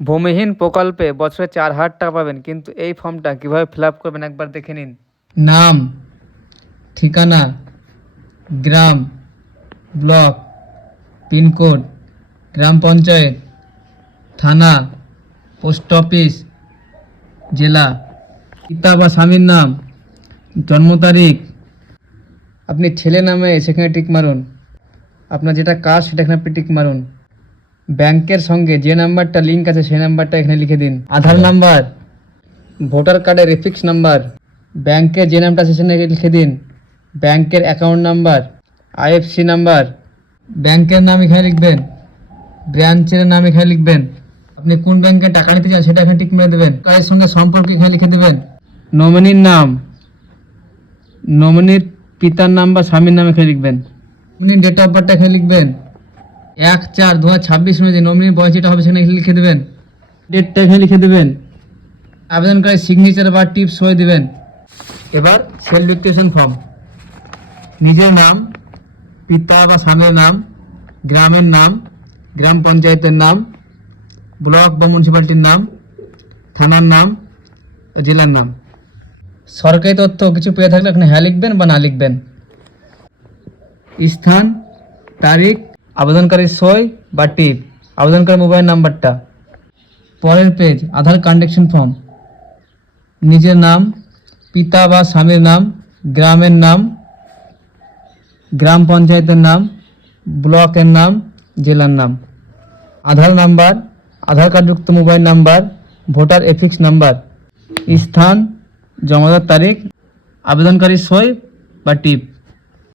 ভূমিহীন প্রকল্পে বছরে 4,000 টাকা পাবেন, কিন্তু এই ফর্মটা কিভাবে ফিল আপ করবেন একবার দেখে নিন। নাম, ঠিকানা, গ্রাম, ব্লক, পিনকোড, গ্রাম পঞ্চায়েত, থানা, পোস্ট অফিস, জেলা, পিতা বা স্বামীর নাম, জন্ম তারিখ। আপনি ছেলে নামে সেখানে টিক মারুন। আপনার যেটা কাজ সেটা এখানে আপনি টিক মারুন। ব্যাংকের সঙ্গে যে নাম্বারটা লিঙ্ক আছে সেই নাম্বারটা এখানে লিখে দিন। আধার নাম্বার, ভোটার কার্ডের রেফিক্স নাম্বার, ব্যাংকের যে নামটা আছে সেখানে লিখে দিন। ব্যাংকের অ্যাকাউন্ট নাম্বার, আইএফসি নাম্বার, ব্যাংকের নাম এখানে লিখবেন, ব্রাঞ্চের নাম এখানে লিখবেন। আপনি কোন ব্যাংকে টাকা নিতে চান সেটা এখানে টিক মেরে দেবেন। কারের সঙ্গে সম্পর্ক এখানে লিখে দেবেন। নমিনির নাম, নমিনির পিতার নাম বা স্বামীর নাম এখানে লিখবেন। নমিনির ডেট অফ বার্থটা এখানে লিখবেন। 1/4/2026 অনুযায়ী নমিনির বয়স যেটা হবে সেখানে লিখে দেবেন। ডেটটা এখানে লিখে দেবেন। আবেদনকারীর সিগনেচার বা টিপস সই দেবেন। এবার সেলফ ডিক্টেশন ফর্ম। নিজের নাম, পিতা বা স্বামীর নাম, গ্রামের নাম, গ্রাম পঞ্চায়েতের নাম, ব্লক বা মিউনিসিপ্যালিটির নাম, থানার নাম, জেলার নাম। সরকারি তথ্য কিছু পেয়ে থাকলে এখানে হ্যাঁ লিখবেন বা না লিখবেন। স্থান, তারিখ, আবেদনকারীর সই বা টিপ, আবেদনকারীর মোবাইল নাম্বারটা। পরের পেজ আধার কানেকশন ফর্ম। নিজের নাম, পিতা বা স্বামীর নাম, গ্রামের নাম, গ্রাম পঞ্চায়েতের নাম, ব্লকের নাম, জেলার নাম। আধার নাম্বার, আধার কার্ডযুক্ত mobile number, voter EPIC number. স্থান, জমাদার তারিখ, আবেদনকারীর সই বা টিপ।